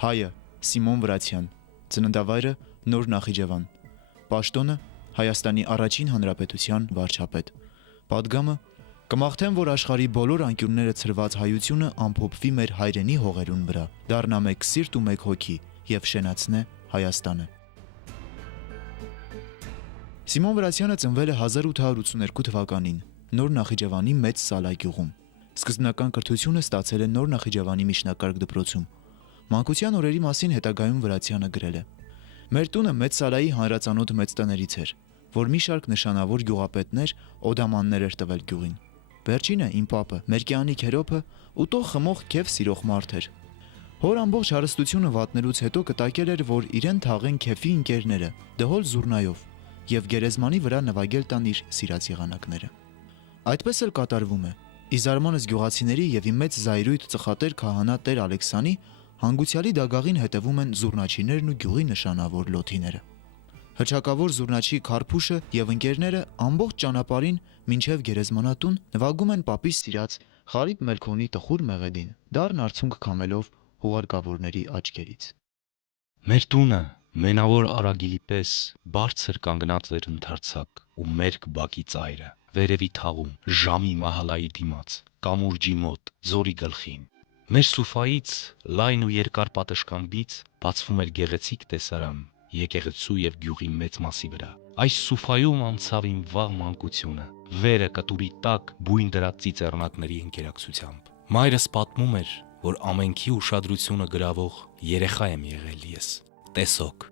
Հայը Սիմոն Վրացյան, ծննդավայրը Նոր Նախիջևան, պաշտոնը Հայաստանի առաջին հանրապետության վարչապետ, պատգամը կմաղթեմ, որ աշխարհի բոլոր անկյունները ցրված հայությունը ամփոփվի մեր հայրենի հողերուն վրա, դառնա մեկ սիրտ ու մեկ հոգի եւ շենացնե Հայաստանը։ Սիմոն Վրացյանը ծնվել է 1882 թվականին Նոր Նախիջևանի Մեծ Սալա գյուղում։ Սկզբնական կրթությունը ստացել է Նոր Նախիջևանի միջնակարգ դպրոցում։ Մանկության օրերի մասին հետագայում Վրացյանը գրել է. «Մեր տունը Մեծ Սալայի հանրածանոթ մեծ տներից էր, որ մի շարք նշանավոր գյուղապետներ, օդամաններ էր տվել գյուղին։ Վերջինը իմ պապը, Մերկեանի քերոփը, ուտող խմող քեֆ սիրող մարդ էր։ Հոր ամբողջ հարստությունը վատնելուց հետո կտակել էր, որ իրեն թաղեն քեֆի ընկերները, դհոլ զուռնայով եւ գերեզմանի վրա նվագել տան իր սիրած եղանակները։ Այդպես էլ կատարվում է։ Ի զարմանս գյուղացիների եւ իմ մեծ զայրույթ ծխատեր քահանա Տեր Ալեքսանի հանգուցյալի դագաղին հետևում են զուռնաչիներն ու գյուղի նշանավոր լոթիները։ Հռչակավոր զուռնաչի Քարփուշը եւ ընկերները ամբողջ ճանապարհին մինչեւ գերեզմանատուն նվագում են պապի սիրած Ղարիբ Մելքոնի տխուր մեղեդին, դառն արցունք քամելով հուղարկավորների աչքերից։ Մեր տունը մենավոր արագիլի պես բարձր կանգնած էր ընդարձակ ու մերկ բակի ծայրը վերևի թաղում ժամի մահալայի դիմաց կամուրջի մոտ ձորի գլխին։ Մեր սուֆայից լայն ու երկար պատշգամբից բացվում էր գեղեցիկ տեսարան եկեղեցու եւ գյուղի մեծ մասի վրա։ Այս սուֆայում անցավ իմ վաղ մանկությունը, վերը կտուրի տակ բույն դրած ծիծեռնակների ընկերակցությամբ։ Մայրս պատմում էր, որ ամենքի ուշադրությունը գրավող երեխա եմ եղել ես, տեսոք։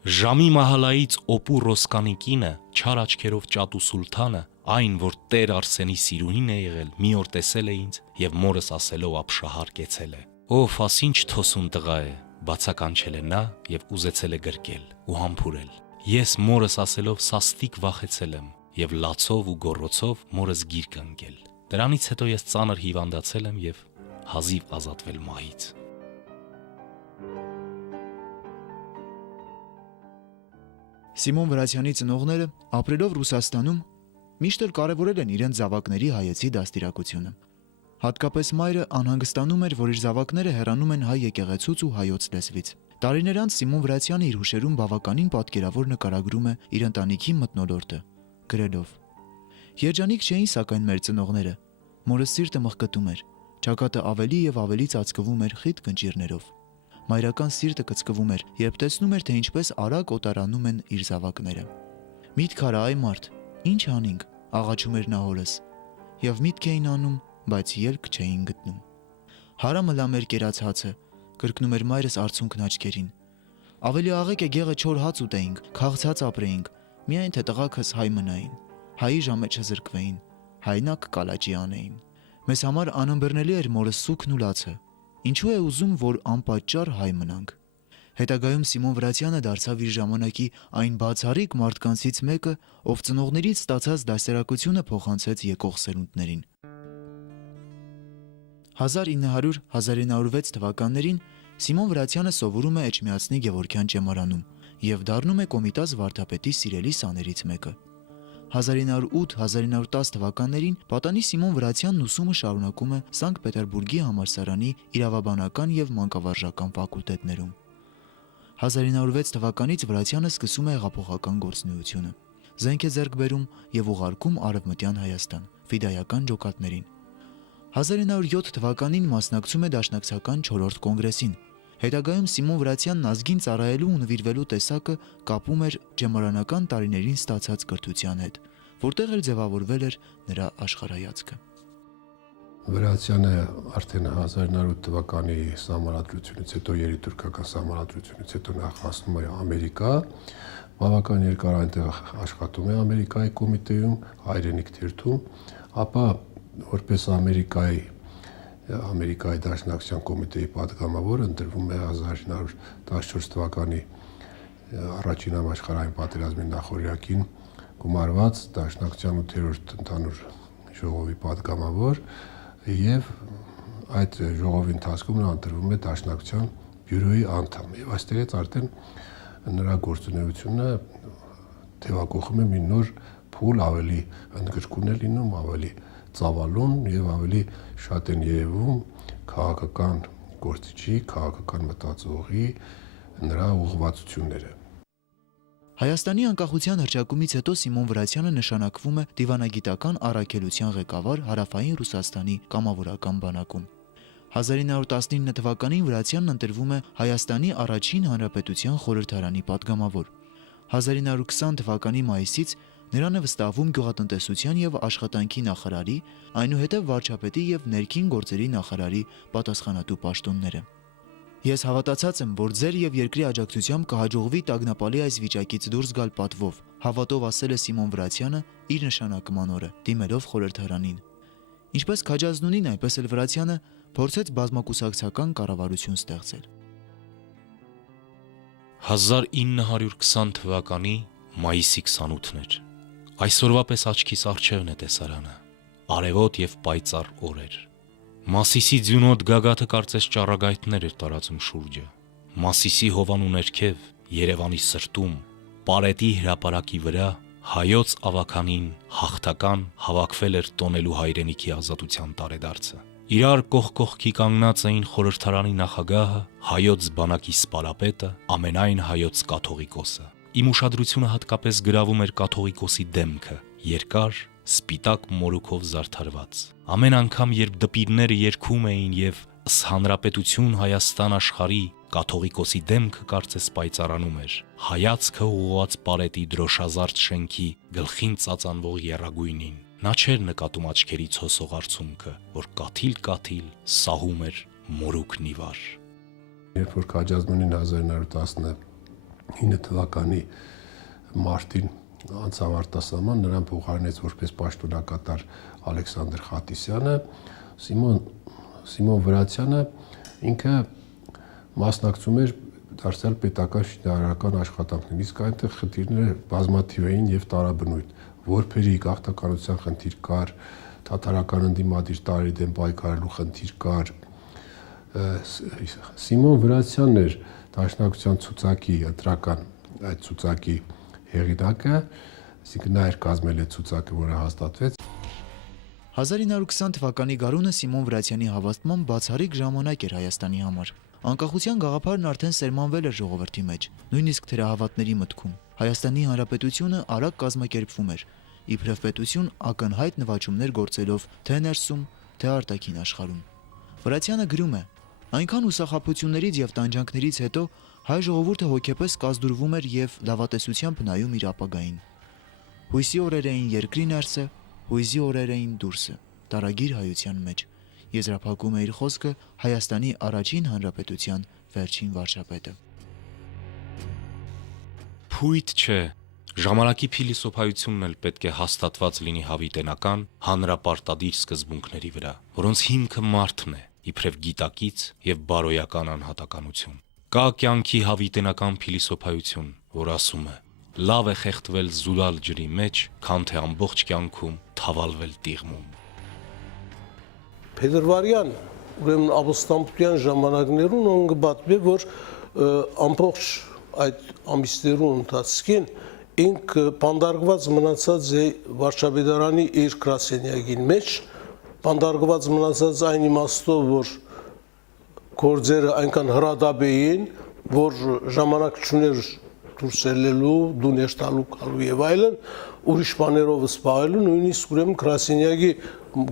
Ժամի մահալայից օպու Ռոսկանի կինը, չար աչքերով Ճատու Սուլթանը, այն, որ Տեր Արսենի սիրունին է եղել, մի օր տեսել է ինձ եւ մորս ասելով ապշահար կեցել է. «Ով ասինչ թոսուն տղա է», բացականչել է նա եւ ուզեցել է գրկել ու համբուրել։ Ես մորս ասելով սաստիկ վախեցել եմ եւ լացով ու գոռոցով մորս գիրք ընկել։ Դրանից հետո ես ծանր հիվանդացել եմ եւ հազիվ ազատվել մահից։ Սիմոն Վրացյանի ծնողները ապրելով Ռուսաստանում միշտ էլ կարևորել են իրենց զավակների հայեցի դաստիարակությունը։ Հատկապես մայրը անհանգստանում էր, որ իր զավակները հեռանում են հայ եկեղեցուց ու հայոց լեզվից։ Տարիներ անց Սիմոն Վրացյանը իր հուշերում բավականին պատկերավոր նկարագրում է իր ընտանիքի մթնոլորտը, գրելով. «Երջանիկ չէին սակայն մեր ծնողները, մորս սիրտը մղկտում էր, ճակատը ավելի եւ ավելի ծածկվում էր խիտ կնճիռներով։ Մայրական սիրտը կծկվում էր, երբ տեսնում էր, թե ինչպես արագ օտարանում են իր զավակները։ Միտք արա այ մարդ, ինչ անենք, աղաչում էր նա հորս, եւ միտք էին անում, բայց ելք չէին գտնում։ Հարամը լա մեր կերած հացը, կրկնում էր մայրս արցունքն աչքերին։ Ավելի աղեկ է գեղը չոր հաց ուտեինք, քաղցած ապրեինք, միայն թե տղաքս հայ մնային, հայի ժամե չզրկվեին, հայնակ կալաճի անեին։ Մեզ համար անըմբռնելի էր մորս սուքն ու լացը, ինչու է ուզում, որ անպատճառ հայ մնանք։ Հետագայում Սիմոն Վրացյանը դարձավ իր ժամանակի այն բացառիկ մարդկանցից մեկը, ով ծնողներից ստացած դաստիարակությունը փոխանցեց եկող սերունդներին։ 1900-1906 թվականներին Սիմոն Վրացյանը սովորում է Էջմիածնի Գևորգյան ճեմարանում եւ դառնում է Կոմիտաս վարդապետի սիրելի սաներից մեկը։ 1908-1910 թվականներին պատանի Սիմոն Վրացյանն ուսումը շարունակում է Սանկտ Պետերբուրգի համալսարանի իրավաբանական եւ մանկավարժական ֆակուլտետներում։ 1906 թվականից Վրացյանը սկսում է հեղափոխական գործունեությունը։ Զենք է ձեռք բերում եւ ուղարկում Արևմտյան Հայաստան ֆիդայական ջոկատներին։ 1907 թվականին մասնակցում է Դաշնակցական 4-րդ կոնգրեսին։ Հետագայում Սիմոն Վրացյանն ազգին ծառայելու ու նվիրվելու տեսակը կապում էր ջեմարանական տարիներին ստացած կրթության հետ, որտեղ էլ ձևավորվել էր նրա աշխարհայացքը։ Վրացյանը արդեն 1908 թվականի սահմանադրությունից հետո, երիտուրքական սահմանադրությունից հետո նախ հասնում է Ամերիկա, բավական երկար այնտեղ աշխատում է Ամերիկայի կոմիտեում, հայրենիք թերթում, ապա որպես Ամերիկայի Դաշնակցության կոմիտեի պատգամավոր ընտրվում է 1914 թվականի առաջին համաշխարհային պատերազմի նախօրյակին գումարված Դաշնակցության 8-րդ ընդհանուր ժողովի պատգամավոր եւ այդ ժողովի ընթացքում նա ընտրվում է Դաշնակցության բյուրոյի անդամ եւ այստեղից արդեն նրա գործունեությունը թեւակոխում է մի նոր փուլ, ավելի ընդգրկուն է լինում, ավելի ծավալուն եւ ավելի շատ են երևում քաղաքական գործիչի, քաղաքական մտածողի նրա ուղղվածությունները։ Հայաստանի անկախության հռչակումից հետո Սիմոն Վրացյանը նշանակվում է դիվանագիտական առաքելության ղեկավար Հարավային Ռուսաստանի կամավորական բանակում։ 1919 թվականին Վրացյանն ընտրվում է Հայաստանի առաջին հանրապետության խորհրդարանի падգամավոր։ 1920 թվականի մայիսից նրան է վստահվում գյուղատնտեսության եւ աշխատանքի նախարարի, այնուհետև վարչապետի եւ ներքին գործերի նախարարի պատասխանատու պաշտոնները։ Ես հավատացած եմ, որ ձեր եւ երկրի աջակցությամբ կհաջողվի տագնապալի այս վիճակից դուրս գալ պատվով, հավատով ասել է Սիմոն Վրացյանը իր նշանակման օրը, դիմելով խորհրդարանին։ Ինչպես Քաջազնունին, այնպես էլ Վրացյանը փորձեց բազմակուսակցական կառավարություն ստեղծել։ 1920 թվականի մայիսի 28-ն էր։ Այսօրվա պես աչքիս առջևն է տեսարանը, արևոտ եւ պայծառ օրեր։ Մասիսի ձյունոտ գագաթը կարծես ճառագայթներ էր տարածում շուրջը։ Մասիսի հովանու ներքև, Երևանի սրտում, Պարետի հրապարակի վրա հայոց ավականին հաղթական հավաքվել էր տոնելու հայրենիքի ազատության տարեդարձը։ Իրար կողք կողքի կանգնած էին խորհրդարանի նախագահը, հայոց բանակի սպարապետը, ամենայն հայոց կաթողիկոսը։ Իմ ուշադրությունը հատկապես գրավում էր կաթողիկոսի դեմքը, երկար, սպիտակ մորուքով զարդարված։ Ամեն անգամ, երբ դպիրները երգում էին եւ «Հանրապետություն Հայաստան աշխարհի», կաթողիկոսի դեմքը կարծես պայծառանում էր, հայացքը ուղղված Պարետի դրոշազարդ շենքի գլխին ծածանվող եռագույնին։ Նա չէր նկատում աչքերից հոսող արցունքը, որ կաթիլ-կաթիլ սահում էր մորուքն ի վար։ Երբ որ Քաջազնունին 1919 թվականի մարտին անցավ արտասահման, նրան փոխարինեց որպես պաշտոնակատար Ալեքսանդր Խատիսյանը, Սիմոն Վրացյանը ինքը մասնակցում էր դարձյալ պետական շինարարական աշխատանքներին, իսկ այնտեղ խնդիրները բազմաթիվ էին եւ տարաբնույթ։ Որբերի գաղթականության խնդիր կար, թաթարական ընդդիմադիր տարրի դեմ պայքարելու խնդիր կար։ Սիմոն Վրացյանն էր Դաշնակցության ցուցակի ընտրական այդ ցուցակի հեղինակը, այսինքն նա էր կազմել այդ ցուցակը, որը հաստատվեց։ 1920 թվականի գարունը Սիմոն Վրացյանի հավաստման բացառիկ ժամանակ էր Հայաստանի համար։ Անկախության գաղափարն արդեն սերմանվել էր ժողովրդի մեջ, նույնիսկ թերահավատների մտքում։ Հայաստանի Հանրապետությունը արագ կազմակերպվում էր, իբրև պետություն ակնհայտ նվաճումներ գործելով թե ներսում, թե արտաքին աշխարհում։ Վրացյանը գրում է. այնքան ուսախաբություններից եւ տանջանքներից հետո հայ ժողովուրդը հոգեպես կազդուրվում էր եւ լավատեսությամբ նայում իր ապագային։ Հույսի օրեր էին երկրի ներսը, հույզի օրեր էին դուրսը, տարագիր հայության մեջ։ Եզրափակում է իր խոսքը Հայաստանի առաջին հանրապետության վերջին վարչապետը։ Փույթ չէ, ժամանակի փիլիսոփայությունն էլ պետք է հաստատված լինի հավիտենական, հանրապարտադիր սկզբունքների վրա, որոնց հիմքը մարդն է, իբրև գիտակից եւ բարոյական անհատականություն։ Կա կյանքի հավիտենական փիլիսոփայություն, որ ասում է. լավ է խեղդվել զուլալ ջրի մեջ, քան թե ամբողջ կյանքում թավալվել տիղմում։ Փետրվարյան, ուրեմն ապստամբության ժամանակներուն ոնգբատվի, որ ամբողջ այդ ամիսներուն ընթացքին ինք պանդարգված մնացած է վարչապետարանի իր գրասենյակին մեջ, պանդարգված մնացած այն իմաստով, որ գործերը այնքան հրադապ էին, որ ժամանակ չուներ դուրս ելնելու, դու ներտալու գալու եւ այլն, ուրիշ բաներով զբաղելու, նույնիսկ ուրեմն գրասենյակի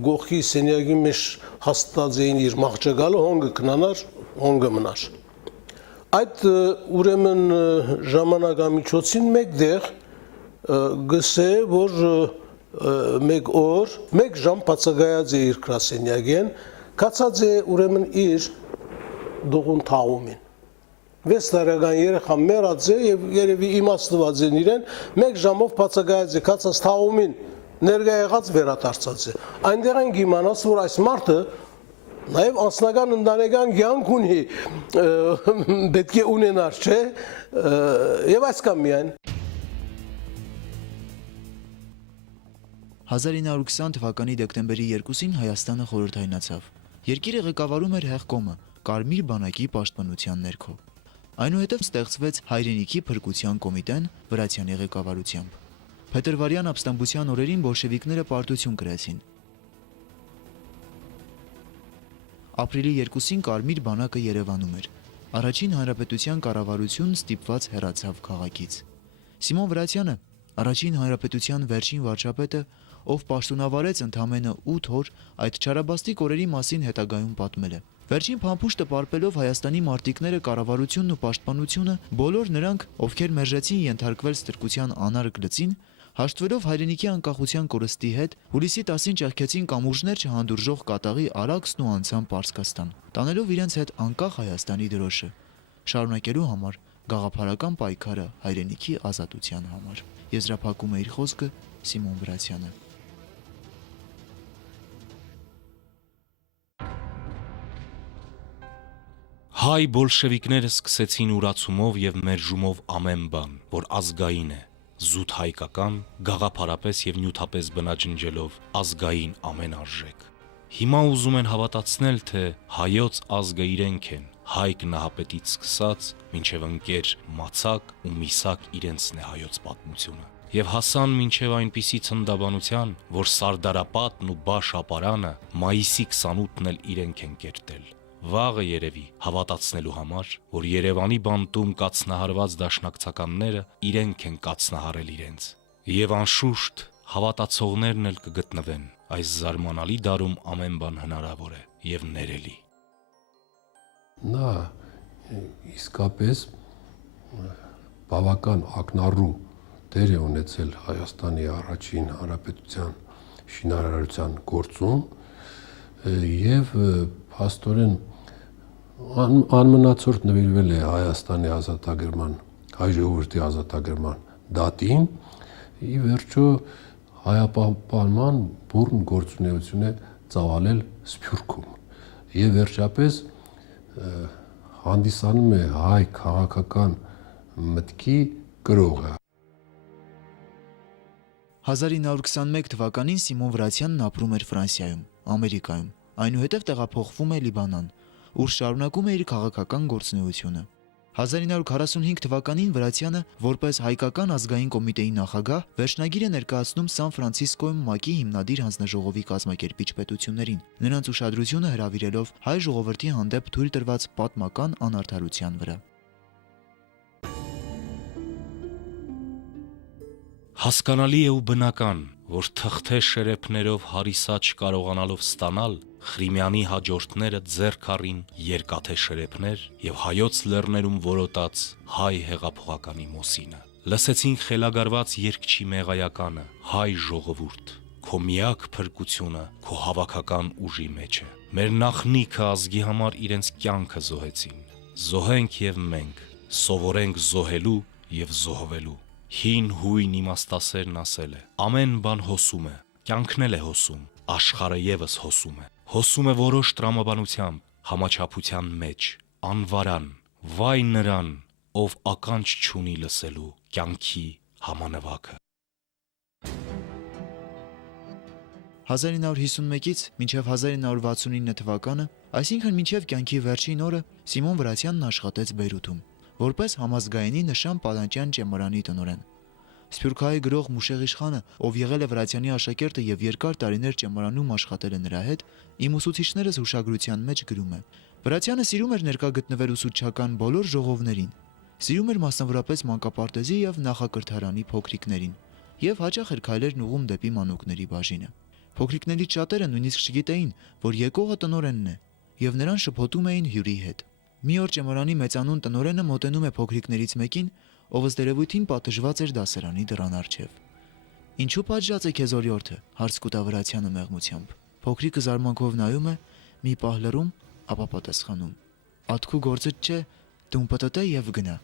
գողքի սենյակի մեջ հաստատած էին իր մաղճակալը, հոնգը կնանար, հոնգը մնար։ Այդ ուրեմն ժամանակամիջոցին մեկտեղ գսե, որ մեկ օր, մեկ ժամ բացակայած է իր գրասենյակին, կացած է ուրեմն իր դողուն թաղումին։ 6 տարեկան երեխա մեռած է եւ երևի իմաստված են իրեն, մեկ ժամով բացակայած է, կացած թաղումին ներկա եղած վերադարձած է։ Այնտեղ են իմանաց, որ այս մարդը նաև անձնական ընտանեկան կյանք ունի, պետք է ունենար, չէ՞, եւ այսքան միայն։ 1920 թվականի դեկտեմբերի 2-ին Հայաստանը խորհրդայնացավ։ Երկիրը ղեկավարում էր Հեղկոմը, Կարմիր բանակի պաշտպանության ներքո։ Այնուհետև ստեղծվեց Հայրենիքի փրկության կոմիտեն Վրացյանի ղեկավարությամբ։ Փետրվարյան ապստամբության օրերին բոլշևիկները պարտություն կրեցին։ Ապրիլի 2-ին Կարմիր բանակը Երևանում էր։ Առաջին հանրապետության կառավարությունն ստիպված հեռացավ քաղաքից։ Սիմոն Վրացյանը, առաջին հանրապետության վերջին վարչապետը, ով պաշտոնավարեց ընդամենը 8 օր, այդ չարաբաստիկ օրերի մասին հետագայում պատմել է. Վերջին փամփուշտը պարպելով Հայաստանի մարտիկները, կառավարությունն ու պաշտպանությունը, բոլոր նրանք, ովքեր մերժեցին ենթարկվել ստրկության անարգ լծին, հաշտվելով հայրենիքի անկախության կորստի հետ, հուլիսի 10-ին ճեղքեցին կամուրջներ չհանդուրժող կատաղի Արաքսն ու անցան Պարսկաստան, տանելով իրենց հետ անկախ Հայաստանի դրոշը, շարունակելու համար գաղափարական պայքարը հայրենիքի ազատության համար։ Եզրափակում է իր խոսքը Սիմոն Վրացյանը։ Հայ բոլշևիկները սկսեցին ուրացումով եւ մերժումով ամեն բան, որ ազգային է, զուտ հայկական, գաղափարապես եւ նյութապես բնաջնջելով ազգային ամեն արժեք։ Հիմա ուզում են հավատացնել, թե հայոց ազգը իրենք են, հայք նահապետից սկսած, մինչև ընկեր մացակ ու միսակ իրենցն է հայոց պատմությունը։ Եվ հասան մինչև այնպիսի ցնդաբանության, որ Սարդարապատն ու Բաշ ապարանը մայիսի 28-ն էլ իրենք են կերտել։ Վաղը երևի հավատացնելու համար, որ Երևանի բանտում կացնահարված դաշնակցականները իրենք են կացնահարել իրենց։ Եվ անշուշտ հավատացողներն էլ կգտնվեն։ Այս զարմանալի դարում ամեն բան հնարավոր է եւ ներելի։ Նա իսկապես բավական ակնառու դեր է ունեցել Հայաստանի առաջին հանրապետության շինարարության գործում եւ փաստորեն անմնացորդ նվիրվել է Հայաստանի ազատագրման, հայ ժողովրդի ազատագրման դատին, ի վերջո հայապահպանման բուռն գործունեություն է ծավալել Սփյուռքում եւ վերջապես հանդիսանում է հայ քաղաքական մտքի գրողը։ 1921 թվականին Սիմոն Վրացյանն ապրում էր Ֆրանսիայում, Ամերիկայում, այնուհետև տեղափոխվում է Լիբանան, ուր շարունակում է իր քաղաքական գործունեությունը։ 1945 թվականին Վրացյանը, որպես հայկական ազգային կոմիտեի նախագահ, վերջնագիր է ներկայացնում Սան Ֆրանցիսկոյում ՄԱԿ-ի հիմնադիր հանձնաժողովի կազմակերպիչ պետություններին, նրանց ուշադրությունը հրավիրելով հայ ժողովրդի հանդեպ թույլ տրված պատմական անարդարության վրա։ Հասկանալի է ու բնական, որ թղթե շերեփներով հարիսա չկարողանալով ստանալ, Խրիմյանի հաջորդները ձեռք առին երկաթե շերեփներ եւ հայոց լեռներում որոտած հայ հեղափոխականի մոսինը։ Լսեցին խելագարված երգչի մեղայականը, հայ ժողովուրդ, քո միակ փրկությունը քո հավաքական ուժի մեջ է։ Մեր նախնիքը ազգի համար իրենց կյանքը զոհեցին։ Զոհենք եւ մենք, սովորենք զոհելու եւ զոհվելու։ Հին հույն իմաստասերն ասել է. ամեն բան հոսում է, կյանքն էլ է հոսում, աշխարհը եւս հոսում է։ Հոսում է որոշ տրամաբանությամբ, համաչափության մեջ, անվարան, վայ նրան, ով ականջ չունի լսելու կյանքի համանվագը։ 1951-ից մինչև 1969 թվականը, այսինքն մինչև կյանքի վերջին օրը, Սիմոն Վրացյանն աշխատեց Բեյրութում, որպես համազգայինի նշան Պալանջյան ճեմարանի տնօրեն։ Սփյուռքահայ գրող Մուշեղ Իշխանը, ով եղել է Վրացյանի աշակերտը եւ երկար տարիներ ճեմարանում աշխատել է նրա հետ, իմ ուսուցիչներս հուշագրության մեջ գրում է. Վրացյանը սիրում էր ներկա գտնվել ուսուցչական բոլոր ժողովներին, սիրում էր մասնավորապես մանկապարտեզի եւ նախակրթարանի փոքրիկներին եւ հաճախ էր քայլերն ուղում դեպի մանուկների բաժինը։ Փոքրիկներից շատերը նույնիսկ չգիտեին, որ եկողը տնօրենն է, եւ նրան շփոթում էին հյուրի հետ։ Մի օր ճեմարանի մեծանուն տնօրենը մոտենում է փոքրիկներից մեկին, ով ըստ երևույթին պատժված էր դասարանի դռան առջև։ Ինչու պատժած է քեզ օրիորդը, հարց կուտա Վրացյանը մեղմությամբ։ Փոքրիկը զարմանքով նայում է, մի պահ լռում, ապա պատասխանում. Ատքու գործը չէ, դու ՊՏՏ եւ գնա։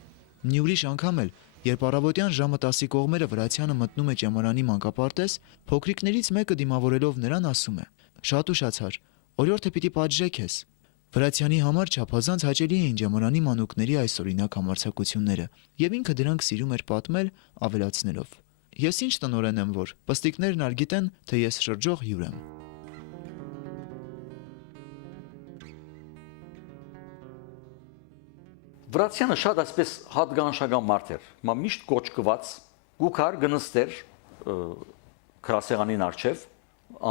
Մի ուրիշ անգամ էլ, երբ առավոտյան ժամը 10-ի կողմերը Վրացյանը մտնում է ճեմարանի մանկապարտեզ, փոքրիկներից մեկը դիմավորելով նրան ասում է. Շատ ուշացար, օրիորդը պիտի պատժե քեզ։ Վրացյանի համար չափազանց հաճելի էին ճեմարանի մանուկների այսօրինակ համարձակությունները, եւ ինքը դրանք սիրում էր պատմել, ավելացնելով. Ես ինչ տնօրեն եմ, որ պստիկներն ալ գիտեն, թե ես շրջող հյուր եմ։ Վրացյանը շատ այսպես հատկանշական մարդ էր, մա միշտ կոչկված, գուքար գնստեր գրասեղանին առջև,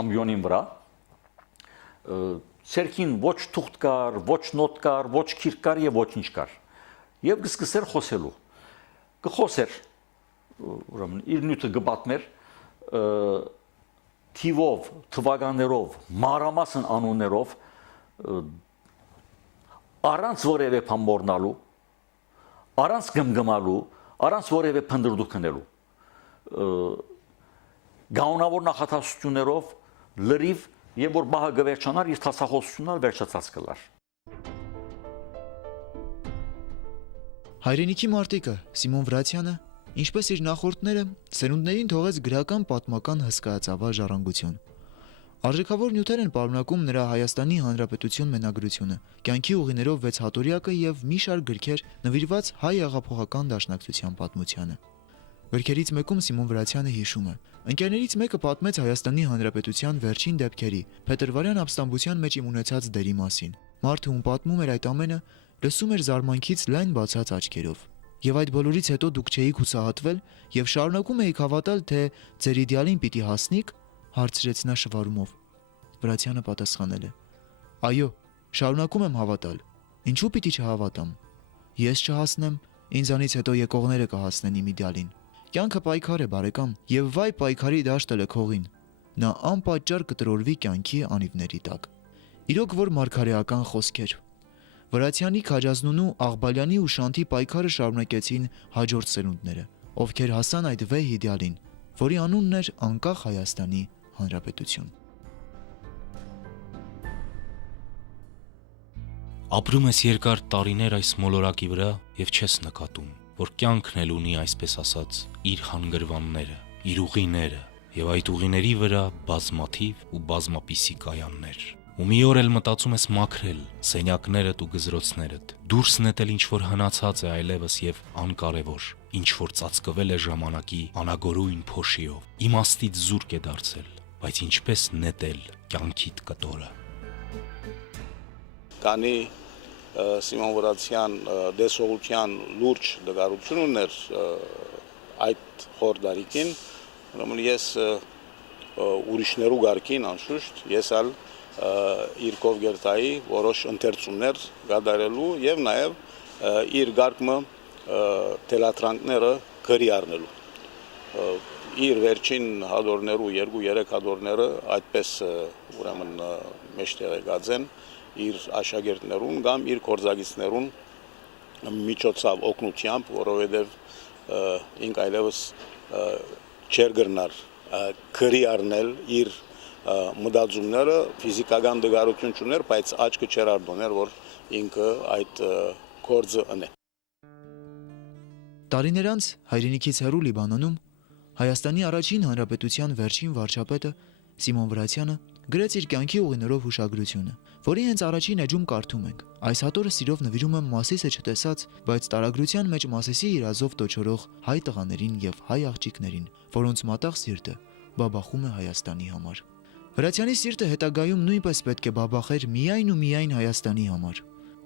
ամբիոնին վրա, Սերքին ոչ թուղթ կար, ոչ նոտ կար, ոչ քիրք կար եւ ոչինչ կար։ Եվ կսկսեր խոսելու։ Կխոսեր, ուրեմն իր նյութը կբատմեր թիվով, թվականներով, մանրամասն անուններով առանց որևէ բան մոռնալու, առանց գմգմալու, առանց որևէ փնտրդու քնելու։ Գանունավոր նախատեսություններով լրիվ եւ որ բահը գվերջանար իր տասախոսությունն վերջացած կլար։ Հայրենիքի մարտիկը Սիմոն Վրացյանը, ինչպես իր նախորդները, սերունդներին թողեց գրական պատմական հսկայածավալ ժառանգություն։ Արժեքավոր նյութեր են պարունակում նրա Հայաստանի Հանրապետություն մենագրությունը, կյանքի ուղիներով 6 հատորյակը եւ մի շարք գրքեր նվիրված հայ աղափողական դաշնակցության պատմությանը։ Գրքերից մեկում Սիմոն Վրացյանը հիշում է. ընկերներից մեկը պատմեց Հայաստանի Հանրապետության վերջին դեպքերի փետրվարյան ապստամբության մեջ իմ ունեցած դերի մասին։ Մարդը, ում պատմում էր այդ ամենը, լսում էր զարմանքից լայն բացած աչքերով։ Եվ այդ բոլորից հետո դուք չէիք հուսահատվել եւ շարունակում էիք հավատալ, թե ձեր իդեալին պիտի հասնիք, հարցրեց նա շվարումով։ Վրացյանը պատասխանել է. այո, շարունակում եմ հավատալ։ Ինչու պիտի չհավատամ։ Ես չհասնեմ, ինձանից հետո եկողները կհասնեն իմ իդեալին։ Կյանքը պայքար է, բարեկամ, եւ վայ պայքարի դաշտը լքողին։ Նա անպատճառ կտրորվի կյանքի անիվների տակ։ Իրոք որ մարգարեական խոսքեր։ Վրացյանի, Քաջազնունու, Աղբալյանի ու Շանթի պայքարը շարունակեցին հաջորդ սերունդները, ովքեր հասան այդ վեհ իդեալին, որի անունն էր անկախ Հայաստանի Հանրապետություն։ Ապրում ես երկար տարիներ այս մոլորակի վրա եւ չես նկատում, որ կյանքն էլ ունի այսպես ասած իր հանգրվանները, իր ուղիները եւ այդ ուղիների վրա բազմաթիվ ու բազմապիսի կայաններ։ Ու մի օր էլ մտածում ես մաքրել սենյակներդ ու գզրոցներդ, դուրս նետել ինչ որ հնացած է այլևս եւ անկարևոր, ինչ որ ծածկվել է ժամանակի անագորույն փոշիով, իմաստից զուրկ է դարձել, բայց ինչպես նետել կյանքիդ կտորը։ Կանի Սիմոն Վրացյան դեսողության լուրջ դգարություն ուներ այդ խորդարիկին, ուրեմն ես ուրիշներու գարկին անշուշտ, ես ալ իր կովգերտայի որոշ ընթերցումներ գադարելու եւ նաեւ իր գարկմը թելատրանքները գրի առնելու։ Իր վերջին հադորներու 2-3 հադորները այդպես ուրեմն մեջտեղ եկած են իր աշակերտներուն կամ իր կորզագիցներուն միջոցով օգնությամբ, որովհետև ինք այլևս չեր գրնար գրի առնել իր մտածումները, ֆիզիկական դգարություն չուներ, բայց աչքը չեր արդոներ, որ ինքը այդ կորձը ընե։ Տարիներ անց հայրենիքից հեռու Լիբանանում Հայաստանի առաջին հանրապետության վերջին վարչապետը Սիմոն Վրացյանը գրեց իր կյանքի ուղիներով հուշագրությունը, որի հենց առաջին էջում կարդում ենք. այս հատորը սիրով նվիրում եմ Մասիսը չտեսած, բայց տարագրության մեջ Մասիսի իրազով տոչորող հայ տղաներին եւ հայ աղջիկներին, որոնց մատաղ սիրտը բաբախում է Հայաստանի համար։ Վրացյանի սիրտը հետագայում նույնպես պետք է բաբախեր միայն ու միայն Հայաստանի համար։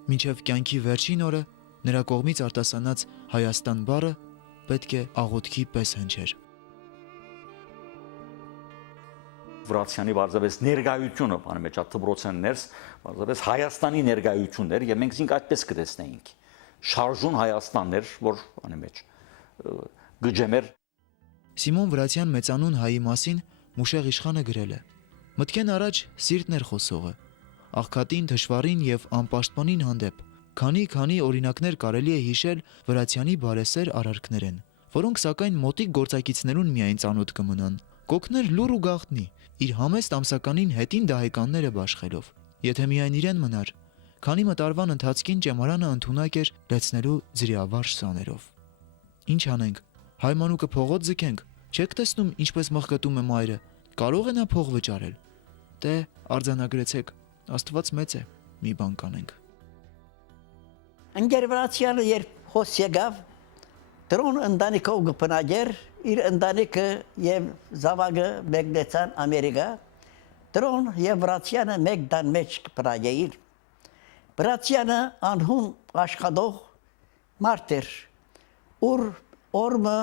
Մինչև կյանքի վերջին օրը նրա կողմից արտասանած Հայաստան բառը պետք է աղոթքի պես հնչեր։ Վրացյանի բարձրապես ներկայությունը, բանի մեջ աթբրոցեն ներս, բարձրապես Հայաստանի ներկայությունն էր եւ մենք ինք այդպես կտեսնեինք։ Շարժուն Հայաստաններ, որ բանի մեջ գջեմեր։ Սիմոն Վրացյան մեծանուն հայի մասին Մուշեղ իշխանը գրել է. մտքեն առաջ սիրտն էր խոսողը, աղքատին, թշվառին եւ անպաշտպանին հանդեպ, քանի օրինակներ կարելի է հիշել Վրացյանի բարեսեր արարքներեն, որոնք սակայն մոտիկ գործակիցներուն միայն ծանոթ կմնան, կօգներ լուր ու գաղտնի, իր համեստ ամսականին հետին դահեկանները բաշխելով, եթե միայն իրեն մնար, քանի մտարվան ընթացքին ճեմարանը ընդունակ էր լեցնելու ձրիավարժ սաներով։ Ինչ անենք, հայ մանուկը փողոց ձգենք, չեք տեսնում ինչպես մղկտում է մայրը, կարող է նա փող վճարել։ Դե արձանագրեցեք, Աստված մեծ է, մի բան կանենք։ Ընկեր Վրացյանը երբ հոս եկավ, դրոն ընտանիքով գպնագեր, իր ընտանիքը եւ զավակը մեկնեցան Ամերիկա, դրոն եւ Վրացյանը մեկ դան մեջ կպնագեին։ Վրացյանը անհուն աշխատող մարդ էր, ուր օրմը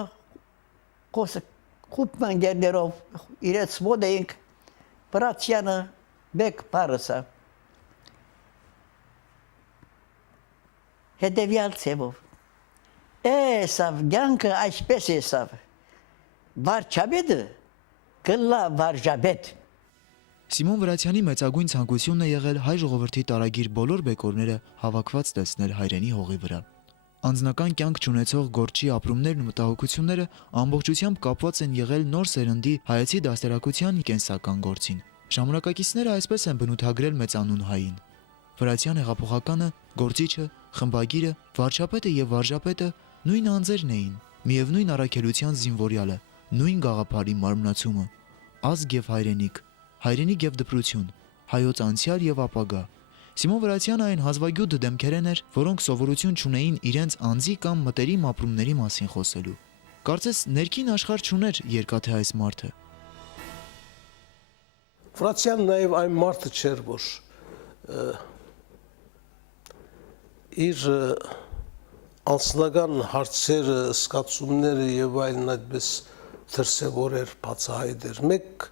խուպ մանգերներով իրեց մոտ էինք, Վրացյանը մեկ պարսը, հետևյալ ցևով։ Էսավ ցանկը այսպես էսավ։ Վարչապետը կլա վարժապետ։ Սիմոն Վրացյանի մեծագույն ցանկությունն է եղել հայ ժողովրդի տարագիր բոլոր բեկորները հավաքված տեսնել հայրենի հողի վրա։ Անձնական կյանք չունեցող Գորչի ապրումներն ու մտահոգությունները ամբողջությամբ կապված են եղել նոր սերնդի հայեցի դաստիարակության կենսական գործին։ Ժամանակակիցները այսպես են բնութագրել մեծանուն հային։ Վրացյան հեղափոխականը, գործիչը, խմբագիրը, վարչապետը եւ վարժապետը նույն անձերն էին, միևնույն առաքելության զինվորյալը, նույն գաղափարի մարմնացումը, ազգ եւ հայրենիք, հայրենիք եւ դպրություն, հայոց անցյալ եւ ապագա։ Սիմոն Վրացյանը այն հազվագյուտ դեմքերեն էր, որոնք սովորություն չունեին իրենց անձի կամ մտերիմ ապրումների մասին խոսելու։ Կարծես ներքին աշխարհ չուներ երկաթե այս մարդը։ Վրացյանը նաև այն մարդը չէր, որ իր անձնական հարցերը, սկացումները եւ այլն այդպես դրսևորեր, բացահայտեր։ Մեկ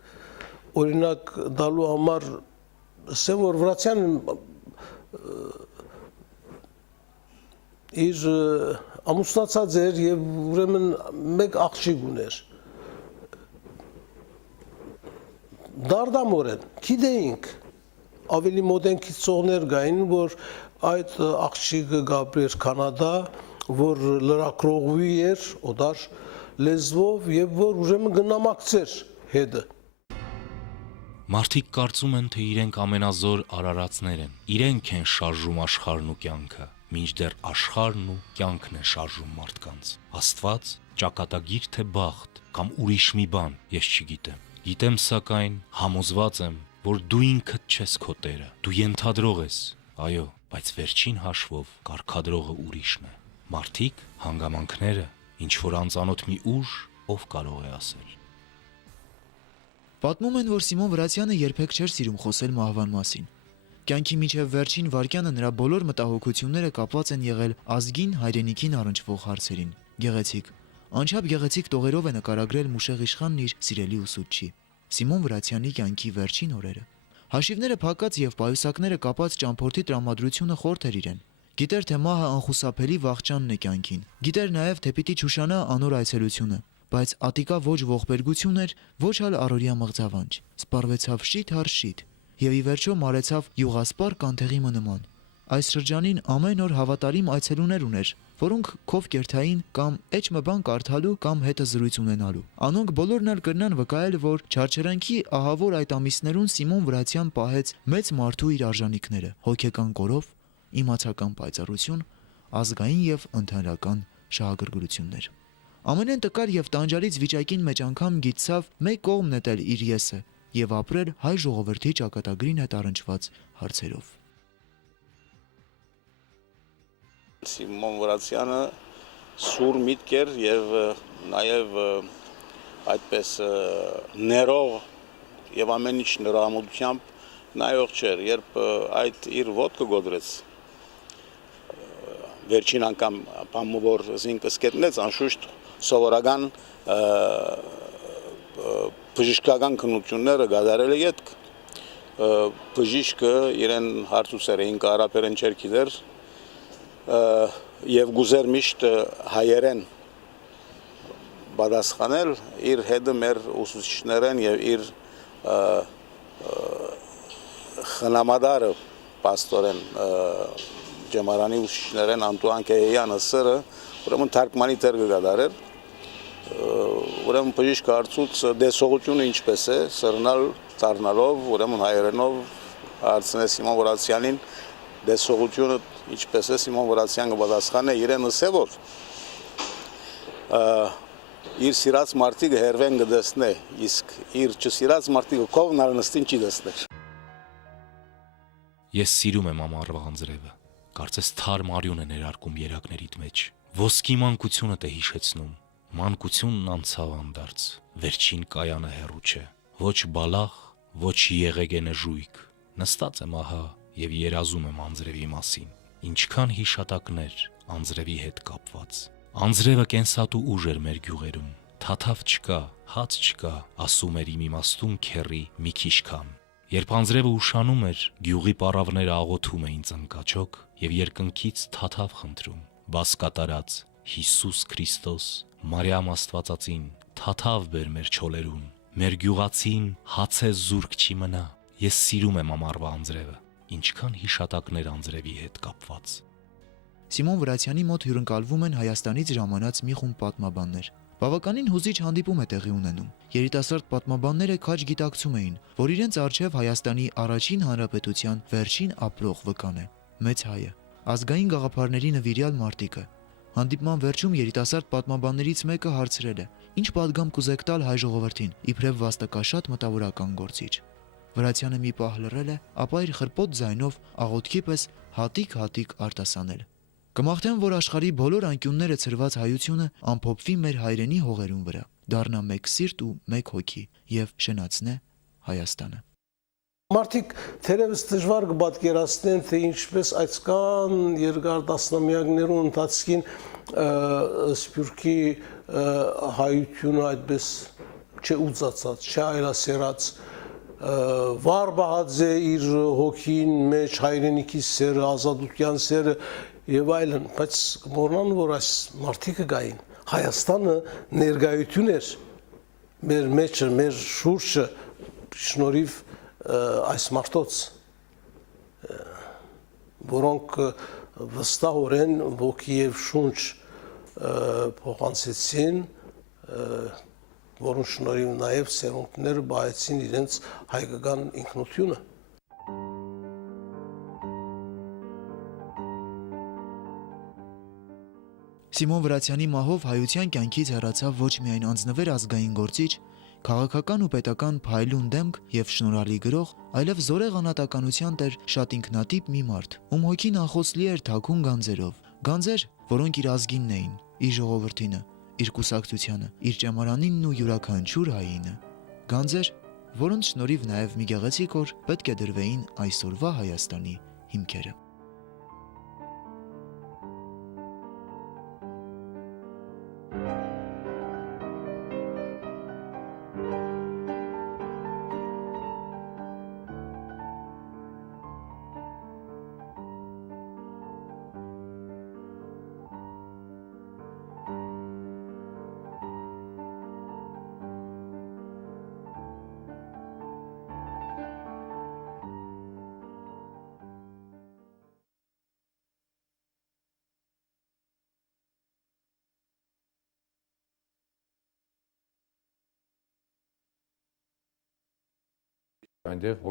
օրինակ դալու համար ասեմ, որ Վրացյանը իր ամուսնացած էր եւ ուրեմն մեկ աղջիկ ուներ։ Դարդամորեն գիտեինք, ավելի մոդենքից ծողներ կային, որ այդ աղջիկը գաբրեր Կանադա, որ լրակրողվի էր օդար լեզվով եւ որ ուրեմն գնամակցեր հետը։ Մարդիկ կարծում են, թե իրենք ամենազոր արարածներ են։ Իրենք են շարժում աշխարհն ու կյանքը, մինչդեռ աշխարհն ու կյանքն են շարժում մարդկանց։ Աստված, ճակատագիր թե բախտ, կամ ուրիշ մի բան, ես չգիտեմ։ Գիտեմ, սակայն համոզված եմ, որ դու ինքդ չես քո տերը։ Դու ենթադրող ես, այո, բայց վերջին հաշվով կարգադրողը ուրիշն է։ Մարդիկ, հանգամանքները, ինչ որ անծանոթ մի ուժ, ով կարող է ասել։ Պատմում են, որ Սիմոն Վրացյանը երբեք չէր սիրում խոսել մահվան մասին։ Կյանքի միջև վերջին վայրկյանը նրա բոլոր մտահոգությունները կապված են եղել ազգին, հայրենիքին առնչվող հարցերին։ Գեղեցիկ, անչափ գեղեցիկ տողերով է նկարագրել Մուշեղ իշխանն իր սիրելի ուսուցչի Սիմոն Վրացյանի կյանքի վերջին օրերը։ Հաշիվները փակած եւ պայուսակները կապած ճամփորդի տրամադրությունը խորթ էր իրեն։ Գիտեր, թե մահը անխուսափելի վախճանն է կյանքին։ Գիտեր նաեւ, թե պիտի ճուշանա անոր այցելությունը, բայց ատիկա ոչ ողբերգություն էր, ոչ հալ առօրյա մղձավանջ։ Սպառվեցավ շիթ հար շիթ եւ ի վերջո մարեցավ յուղասպար կանթեղի մնման։ Այս շրջանին ամեն օր հավատարիմ այցելուներ ուներ, որոնք քով կերթային կամ էջ մը բան կարդալու կամ հետը զրույց ունենալու։ Անոնք բոլորն էլ կրնան վկայել, որ Չարչարանքի ահավոր այդ ամիսներուն Սիմոն Վրացյան պահեց մեծ մարդու իր արժանինքները՝ հոգեկան կորով, իմացական պայծառություն, ազգային եւ ընդհանրական շահագրգռություններ։ Ամենեն տկար եւ տանջալից վիճակին մեջ անգամ գիտցավ մեկ կողմ նետել իր եսը եւ ապրել հայ ժողովրդի ճակատագրին հետ առնչված հարցերով։ Սիմոն Վրացյանը սուր միտք էր եւ նաեւ այդպես ներող եւ ամեն ինչ նրամությամբ նայող չէր, երբ այդ իր ոտքը գոդրեց վերջին անգամ բամուր զինքը սկետնեց անշուշտ սովորական բժշկական քննությունները գադարել ետք բժիշկը իրեն հարցուցեր էին կարապերեն չեր գիտեր եւ գուզեր միշտ հայերեն բադասխանել իր հետը մեր ուսուցիչներեն եւ իր խնամադարը պաստորեն ջեմարանի ուսուցիչներեն Անտուան Կեյանը սրը ուրեմն թարգմանի տեր գդարեր ուրեմն բժիշկը հարցուց դեսողությունը ինչպես է սրնալ ծառնալով ուրեմն հայերենով հարցնես Սիմոն Վրացյանին դեսողությունը ինչպես է Սիմոն Վրացյանը պատասխանը իրեն ասե որ իր սիրած մարդիկը հերվեն գտեսնե իսկ իր չսիրած մարդիկը կողնալ նստին չի դեսներ Ես սիրում եմ ամառվա անձրևը կարծես թարմ արյուն է ներարկում երակներիդ մեջ ոսկի մանկությունդ է հիշեցնում մանկությունն անցավ անդարձ վերջին կայանը հեռու չէ ոչ բալախ ոչ եղեգենը ժույգ նստած եմ ահա եւ երազում եմ անձրևի մասին ինչքան հիշատակներ անձրևի հետ կապված անձրևը կենսատու ուժ էր մեր գյուղերում թաթավ չկա հաց չկա ասում էր իմ իմաստուն քեռի մի քիչ քան երբ անձրևը ուշանում էր գյուղի պարավները աղոթում էին ծնկաչոք եւ երկնքից թաթավ խնդրում. «Բաս կատարած Հիսուս Քրիստոս, Մարիամ Աստվածածին, թաթավ բեր մեր չոլերուն, մեր գյուղացին հացե զուրկ չի մնա»։ Ես սիրում եմ ամառվա անձրևը, ինչքան հիշատակներ անձրևի հետ կապված։ Սիմոն Վրացյանի մոտ հյուրընկալվում են Հայաստանից ժամանած մի խումբ պատմաբաններ։ Բավականին հուզիչ հանդիպում է տեղի ունենում։ Երիտասարդ պատմաբանները քաջ գիտակցում էին, որ իրենց առջև Հայաստանի առաջին հանրապետության վերջին ապրող վկան է, մեծ հայը, ազգային գաղափարների նվիրյալ մարտիկը։ Հանդիպման վերջում երիտասարդ պատմաբաններից մեկը հարցրել է. «Ինչ պատգամ կուզեք տալ հայ ժողովրդին, իբրև վաստակաշատ մտավորական գործիչ»։ Վրացյանը մի պահ լռել է, ապա իր խրպոտ ձայնով աղոթքի պես հատիկ-հատիկ արտասանել. «Կմաղթեմ, որ աշխարհի բոլոր անկյունները ցրված հայությունը ամփոփվի մեր հայրենի հողերուն վրա, դառնա մեկ սիրտ ու մեկ հոգի եւ շնացնե Հայաստանը»։ Մարդիկ թերևս դժվար կպատկերացնեն, թե ինչպես այսքան երկար տասնամյակներուն ընթացքին Սփյուռքի հայությունը այդպես չուծացած, չայլասերած, վարբահաձե իր հոգին մեջ հայրենիքի սերը, ազատության սերը եւ այլն, բայց կմոռանան, որ այս մարդիկը գային։ Հայաստանը ներկայություն էր մեր մեջը, մեր շուրջը շնորհիվ այս մարդոց, որոնք վստահորեն ոգի եւ շունչ փոխանցեցին, որոնց շնորհիվ նաեւ սերունդները բայեցին իրենց հայկական ինքնությունը։ Սիմոն Վրացյանի մահով հայության կյանքից հեռացավ ոչ միայն անձնվեր ազգային գործիչ, քաղաքական ու պետական փայլուն դեմք եւ շնորհալի գրող, այլև զորեղ անհատականության տեր շատ ինքնատիպ մի մարդ, ում հոգին անխոսելի էր թաքուն գանձերով, գանձեր, որոնք իր ազգինն էին, իր ժողովրդինը, իր կուսակցությանը, իր ճեմարանինն ու յուրաքանչյուր հայինը, գանձեր, որոնց շնորհիվ նաեւ մի գեղեցիկ օր պետք է դրվեին այսօրվա Հայաստանի հիմքերը։ Այնտեղ